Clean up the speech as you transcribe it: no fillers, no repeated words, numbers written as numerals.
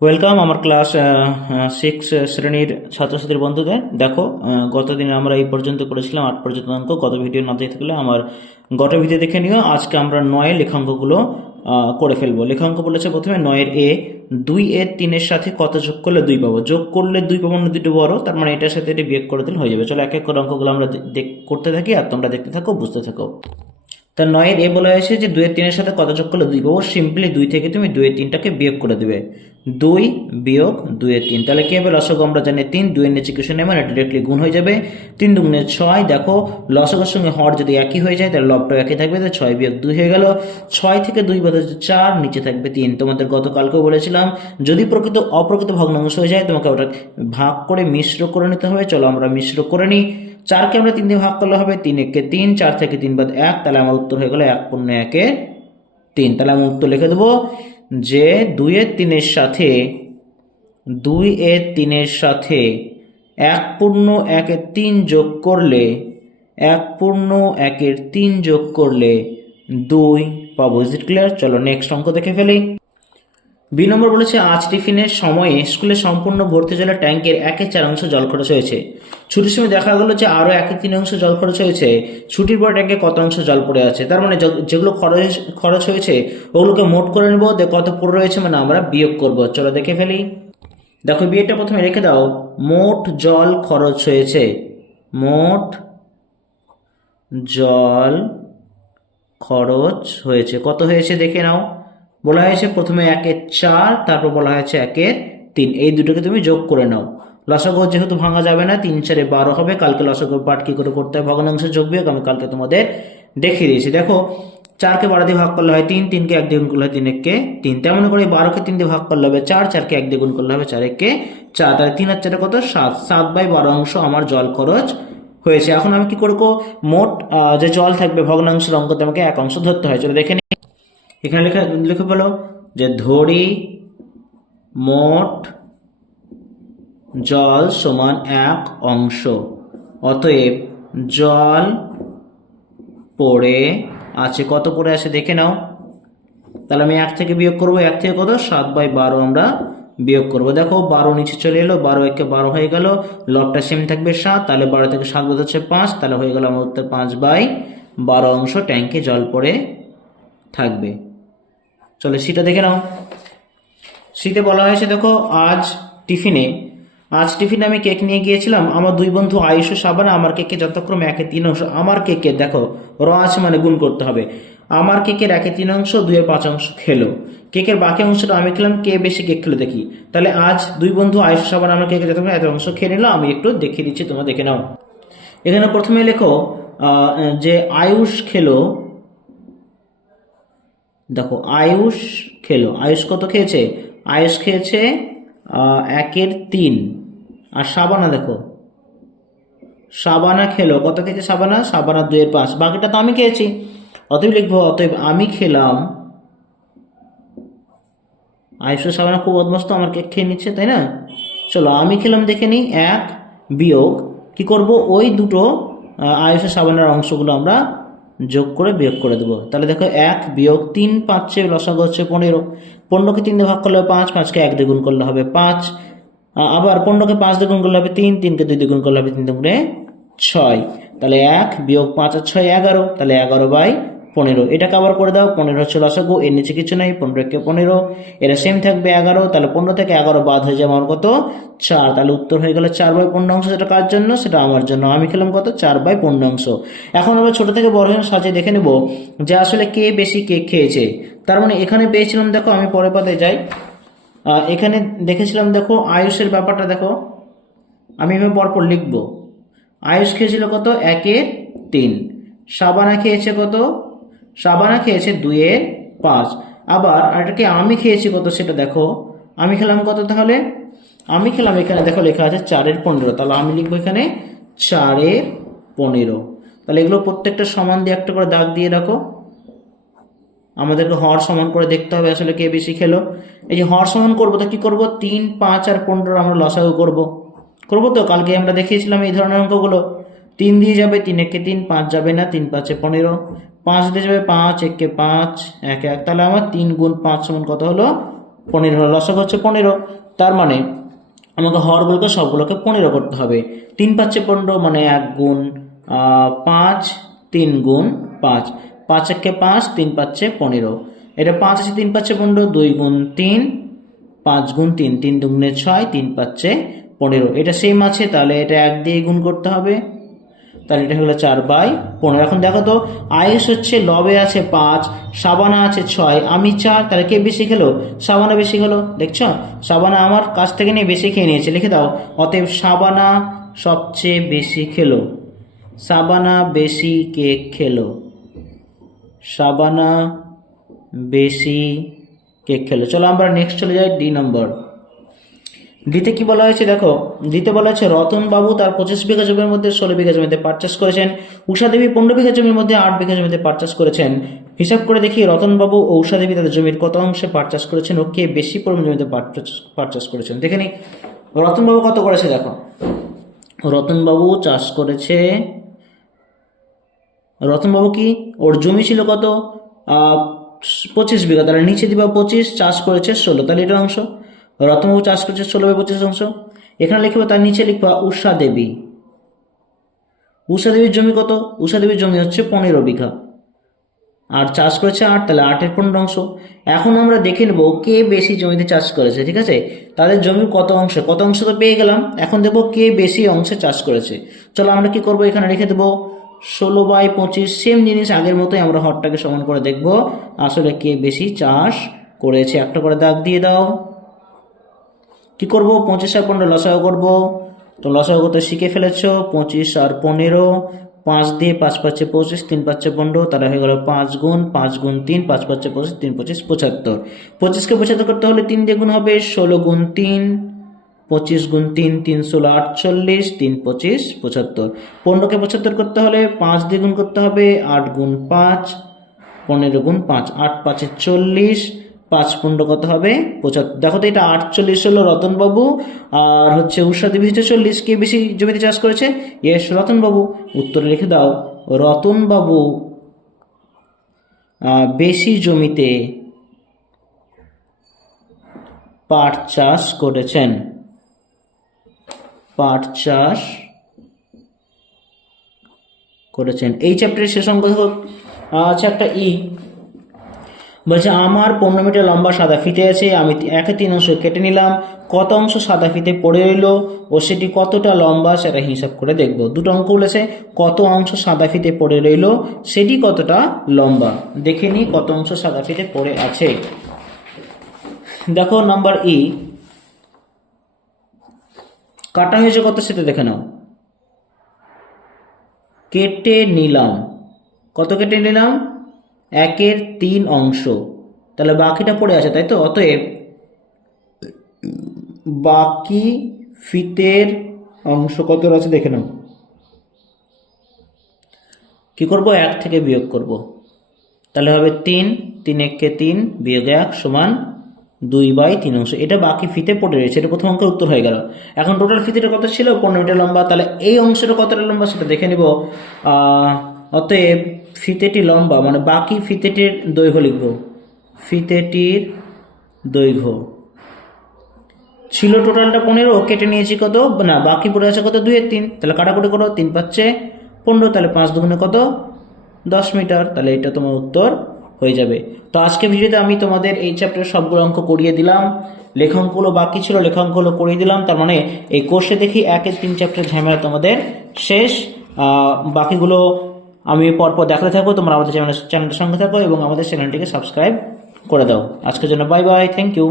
Welcome আমার class 6 শ্রেণীর ছাত্রছাত্রীর বন্ধুদের। দেখো, গত দিনে আমরা এই পর্যন্ত করেছিলাম 8 পর্যন্ত অঙ্ক। গত ভিডিও না দেখে থাকলে আমার গত ভিডিও দেখে নিও। আজকে আমরা 9 লেখাঙ্কগুলো করে ফেলবো। লেখাঙ্ক বলেছে প্রথমে 9 এ 2 এর 3 এর সাথে কত যোগ করলে 2 পাবো। যোগ করলে 2 পাবো না, দুটো বড়, তার মানে এটার সাথে এটা বিয়োগ করে দিলে হয়ে যাবে। চলো এক এক করে অঙ্কগুলো আমরা করতে থাকি আর তোমরা দেখতে থাকো, বুঝতে থাকো। তা 9 এ বলা হয়েছে যে 2 এর 3 এর সাথে কত যোগ করলে 2 পাবো। সিম্পলি 2 থেকে তুমি 2 এর 3টাকে বিয়োগ করে দেবে। 2 বিয়োগ 2 এর 3, তাহলে কি হবে? লসাগু আমরা জানি 3, 2 এর নিচে কিছু নেই মানে ডিরেক্টলি গুণ হয়ে যাবে। 3 দুগুণে 6। দেখো লসাগুর সঙ্গে হর যদি একই হয়ে যায় তাহলে লবটাও একই থাকবে, তাহলে 6 বিয়োগ 2 হয়ে গেল। 6 থেকে 2 বাদ হচ্ছে 4, নিচে থাকবে 3। তোমাদের গতকালকেও বলেছিলাম যদি অপ্রকৃত ভগ্নাংশ হয়ে যায় তোমাকে ওটা ভাগ করে মিশ্র করে নিতে হবে। চলো আমরা মিশ্র করে নিই। 4কে আমরা 3 দিয়ে ভাগ করলে হবে 3 একে 3, 4 থেকে 3 বাদ 1, তাহলে আমার উত্তর হয়ে গেল 1 পূর্ণ 1 এর 3। তাহলে আমি উত্তর লিখে দেবো যে 2 এর 3 এর সাথে 2 এর 3 এর সাথে 1 পূর্ণ 1 এর 3 যোগ করলে 1 পূর্ণ 1 এর 3 যোগ করলে 2 পাবো। Is it clear? চলো নেক্সট অঙ্ক দেখে ফেলি। বি নম্বর বলেছে আজ টিফিনের সময়ে স্কুলে সম্পূর্ণ ভর্তি জলে ট্যাঙ্কের 1/4 জল খরচ হয়েছে। ছুটির সময় দেখা গেল যে আরো 1/3 জল খরচ হয়েছে। ছুটির পর ট্যাঙ্কে কত অংশ জল পড়ে আছে? তার মানে যেগুলো খরচ হয়েছে ওগুলোকে মোট করে নেব, কত পড়ে রয়েছে মানে আমরা বিয়োগ করব। চলো দেখে ফেলি। দেখো বিয়েটা প্রথমে রেখে দাও। মোট জল খরচ হয়েছে, মোট জল খরচ হয়েছে কত হয়েছে দেখে নাও। বলা হয়েছে প্রথমে 1/4, তারপর বলা হয়েছে 1/3, এই দুটোকে তুমি যোগ করে নাও। লসাগু যেহেতু ভাঙা যাবে না, 3 4 12 হবে। কালকে লসাগুর পাঠ কি করে করতে হয়, ভগ্নাংশ যোগ বিয়োগ আমি কালকে তোমাদের দেখিয়ে দিয়েছি। দেখো 4কে 12 দিয়ে ভাগ করলে হয় 3, 3কে 1 দিয়ে গুণ করলে হয় 3 1 3, তেমন করে 12কে 3 দিয়ে ভাগ করলে হবে 4, 4কে 1 দিয়ে গুণ করলে হবে 4 1 4, তাহলে 3 আর 4 কত 7, 7/12 অংশ আমার জল খরচ হয়েছে। এখন আমি কি করবো, মোট যে জল থাকবে ভগ্নাংশের অঙ্কতে আমাকে এক অংশ ধরতে হয়। চলো দেখে নিই। এখানে লিখে বলো যে ধরি মোট জল সমান 1 অংশ, অতএব জল পড়ে আছে। কত পড়ে আছে দেখে নাও। তাহলে আমি 1 থেকে বিয়োগ করবো। 1 থেকে কত 7/12 আমরা বিয়োগ করবো। দেখো 12 নিচে চলে এলো, 12 1 12 হয়ে গেল, লবটা সেম থাকবে 7, তাহলে 12 থেকে 7 বাদ হচ্ছে 5, তাহলে হয়ে গেল আমার উত্তর 5/12 অংশ ট্যাঙ্কে জল পড়ে থাকবে। চলো সেটা দেখে নাও। শীতে বলা হয়েছে দেখো আজ টিফিনে আমি কেক নিয়ে গিয়েছিলাম। আমার 2 বন্ধু আয়ুষ ও সাবানা আমার কেকে যথাক্রমে 1/3 অংশ, আমার কেকের দেখো র আছে মানে গুণ করতে হবে। আমার কেকের 1/3 অংশ, 2/5 অংশ খেলো। কেকের বাকি অংশটা আমি খেলাম, কে বেশি কেক খেলো দেখি। তাহলে আজ 2 বন্ধু আয়ুষ ও সাবানা আমার কেকের যথাক্রমে এত অংশ খেয়ে নিল। আমি একটু দেখিয়ে দিচ্ছি, তোমরা দেখে নাও। এখানে প্রথমে লেখো যে আয়ুষ খেলো। দেখো আয়ুষ খেলো, আয়ুষ কত খেয়েছে? আয়ুষ খেয়েছে 1/3। আর সাবানা দেখো, সাবানা খেলো কত খেয়েছে? সাবানা 2/5, বাকিটা তো আমি খেয়েছি। অতএব লিখবো অতএব আমি খেলাম। আয়ুষ সাবানা খুব বদমাস্ত, আমার কেক খেয়ে নিচ্ছে তাই না। চলো আমি খেলাম দেখে নিই। 1 বিয়োগ কি করব, ওই দুটো আয়ুষ সাবানার অংশগুলো আমরা যোগ করে বিয়োগ করে দেবো। তাহলে দেখো 1 বিয়োগ 3, 5 লসাগু হচ্ছে 15। 15কে 3 দিয়ে ভাগ করলে হবে 5, 5কে 1 দিয়ে গুণ করলে হবে 5, আবার 15কে 5 দিয়ে গুণ করলে হবে 3, 3কে 2 দিয়ে গুণ করলে হবে 3 দুগুণে 6। তাহলে 1 বিয়োগ 5 আর 6 11, তাহলে 11/15। এটাকে আবার করে দাও। 15 হচ্ছে লসাগু, এর নিচে কিছু নাই, 15 15, এটা সেম থাকবে 11। তাহলে 15 থেকে 11 বাদ হয়ে যাবে আমার কত 4, তাহলে উত্তর হয়ে গেল 4/15 অংশ। যেটা কার জন্য? সেটা আমার জন্য। আমি খেলাম কত 4/15 অংশ। এখন আমরা ছোট থেকে বড় হয়ে সাজিয়ে দেখে নেব যে আসলে কে বেশি কেক খেয়েছে। তার মানে এখানে পেয়েছিলাম, দেখো আমি পরের পাতে যাই। এখানে দেখেছিলাম দেখো আয়ুষের ব্যাপারটা দেখো, আমি এভাবে পরপর লিখব। আয়ুষ খেয়েছিল কত 1/3। সাবানা খেয়েছে কত? সাবানা খেয়েছে 2/5। আবার এটাকে আমি খেয়েছি কত সেটা দেখো, আমি খেলাম কত? তাহলে আমি খেলাম এখানে দেখো লেখা আছে 4/15, তাহলে আমি লিখবো এখানে 4/15। তাহলে এগুলো প্রত্যেকটা সমান দিয়ে একটা করে দাগ দিয়ে রাখো। আমাদেরকে হর সমান করে দেখতে হবে আসলে কে বেশি খেলো। এই যে হর সমান করবো তো কি করবো, 3 5 আর 15 আমরা লসাগু করবো তো কালকে আমরা দেখিয়েছিলাম এই ধরনের অঙ্কগুলো। 3 দিয়ে যাবে, 3 1 3, 5 যাবে না, 3 5 15, 5 দিয়ে যাবে, 5 1 5 1 1, তাহলে আমার 3 গুণ 5 সমান কত হলো 15 হলো, লসাগু হচ্ছে 15। তার মানে আমাকে হরগুলোকে সবগুলোকে 15 করতে হবে। 3 5 15 মানে 1 গুণ 5, 3 গুণ 5, 5 1 5, 3 5 15। এটা 5 আছে, 3 5 15, 2 গুণ 3, 5 গুণ 3, 3 দুগুণে 6, 3 5 15। এটা সেম আছে, তাহলে এটা 1 দিয়ে গুণ করতে হবে, তাহলে এটা হলো 4/15। এখন দেখো তো, আয়ুষ হচ্ছে লবে আছে 5, সাবানা আছে 6, আমি 4, তাহলে কে বেশি খেলো? সাবানা বেশি খেলো। দেখছো, সাবানা আমার কাছ থেকে নিয়ে বেশি খেয়ে নিয়েছে, লিখে দাও। অতএব সাবানা সবচেয়ে বেশি খেলো, সাবানা বেশি কেক খেলো, সাবানা বেশি কেক খেলো। চলো আমরা নেক্সট চলে যাই ডি নম্বর। ডিতে কি বলা হয়েছে দেখো, ডিতে বলা হচ্ছে রতনবাবু তার 25 বিঘা জমির মধ্যে 16 বিঘা জমিতে পারচেস করেছেন, উষাদেবী 15 বিঘা জমির মধ্যে 8 বিঘা জমিতে পারচেস করেছেন। হিসাব করে দেখি রতনবাবু ও উষাদেবী তাদের জমির কত অংশে পারচেস করেছেন ও কে বেশি পরিমাণ জমিতে পারচেস করেছেন। দেখে নি রতনবাবু কত করেছে। দেখো, রতনবাবু চাষ করেছে, রতনবাবু কি ওর জমি ছিল কত? 25 বিঘা, তাহলে নিচে দিবা 25, চাষ করেছে 16, তাহলে এটার অংশ। রতনবাবু চাষ করেছে 16/25 অংশ। এখানে লিখবা, তার নিচে লিখবা উষা দেবী। উষা দেবীর জমি কত? উষা দেবীর জমি হচ্ছে 15 বিঘা, আর চাষ করেছে 8, তাহলে 8-এর 15 অংশ। এখন আমরা দেখে নেবো কে বেশি জমিতে চাষ করেছে। ঠিক আছে, তাদের জমির কত অংশে, কত অংশ তো পেয়ে গেলাম, এখন দেখবো কে বেশি অংশে চাষ করেছে। চলো আমরা কি করব, এখানে রেখে দেবো 16/25, সেম জিনিস আগের মতোই আমরা হরটাকে সমান করে দেখব আসলে কে বেশি চাষ করেছে। একটা করে দাগ দিয়ে দাও। কি করব, 25 আর 15 লসাগু করব। তো লসাগু করতে শিখে ফেলেছ, 25 আর 15, 5 দিয়ে 5 5 25, 3 5 15, তাহলে হয়ে গেল 5 গুণ 3, 5 5 25, 3 25 75। 25কে 75 করতে হলে 3 দিয়ে গুণ হবে, 16 গুণ 3, 25 গুণ 3, 3 16 48, 3 25 75। 15কে 75 করতে হলে 5 দিয়ে গুণ করতে হবে, 8 গুণ 5, 15 গুণ 5, 8 5 40, 5 15 কত হবে? 75। দেখো তো, এটা 48 হলো রতনবাবু, আর হচ্ছে উষা দেবী হচ্ছে 40। কে বেশি জমিতে চাষ করেছে? ইয়েস, রতনবাবু। উত্তরে লিখে দাও, রতনবাবু বেশি জমিতে পাট চাষ করেছেন, পাট চাষ করেছেন। এই চ্যাপ্টারের শেষ অঙ্ক আছে একটা বলছে আমার 15 মিটার লম্বা সাদা ফিতে আছে, আমি 1/3 অংশ কেটে নিলাম, কত অংশ সাদা ফিতে পড়ে রইলো ও সেটি কতটা লম্বা সেটা হিসাব করে দেখব। দুটো অঙ্ক বলেছে, কত অংশ সাদা ফিতে পড়ে রইলো সেটি কতটা লম্বা। দেখে নি কত অংশ সাদা ফিতে পড়ে আছে। দেখো নাম্বার কাটা হয়েছে কত সেটা দেখে নাও। কেটে নিলাম, কত কেটে নিলাম? 1/3 অংশ, তাহলে বাকিটা পড়ে আছে, তাই তো? অতএব বাকি ফিতের অংশ কত আছে দেখে নাও। কি করব, 1 থেকে বিয়োগ করব, তাহলে হবে 3, 3 1 3 বিয়োগ 1 সমান 2/3 অংশ। এটা বাকি ফিতে পড়ে রয়েছে, এটা প্রথম অঙ্কের উত্তর হয়ে গেল। এখন টোটাল ফিতেটা কত ছিল? 15 মিটার লম্বা, তাহলে এই অংশটা কতটা লম্বা সেটা দেখে নিব। অতএব ফিতেটি লম্বা, মানে বাকি ফিতেটির দৈর্ঘ্য লিখব। ফিতেটির দৈর্ঘ্য ছিল টোটালটা 15, কেটে নিয়েছি কত না, বাকি পড়ে আছে কত? 2/3, তাহলে কাটাকুটি করো, 3 5 15, তাহলে 5 দুগুণে কত? 10 মিটার, তাহলে এটা তোমার উত্তর হয়ে যাবে। তো আজকে ভিডিওতে আমি তোমাদের এই চ্যাপ্টারের সবগুলো অঙ্ক করিয়ে দিলাম, লেখাঙ্কগুলো বাকি ছিল, লেখাঙ্কগুলো করিয়ে দিলাম। তার মানে এই কোর্সে দেখি 1 এর 3 চ্যাপ্টার ঝামেলা তোমাদের শেষ। বাকিগুলো আমি পরপর দেখাতে থাকবো, তোমরা আমাদের চ্যানেলের সঙ্গে থাকো এবং আমাদের চ্যানেলটিকে সাবস্ক্রাইব করে দাও। আজকের জন্য বাই বাই, থ্যাংক ইউ।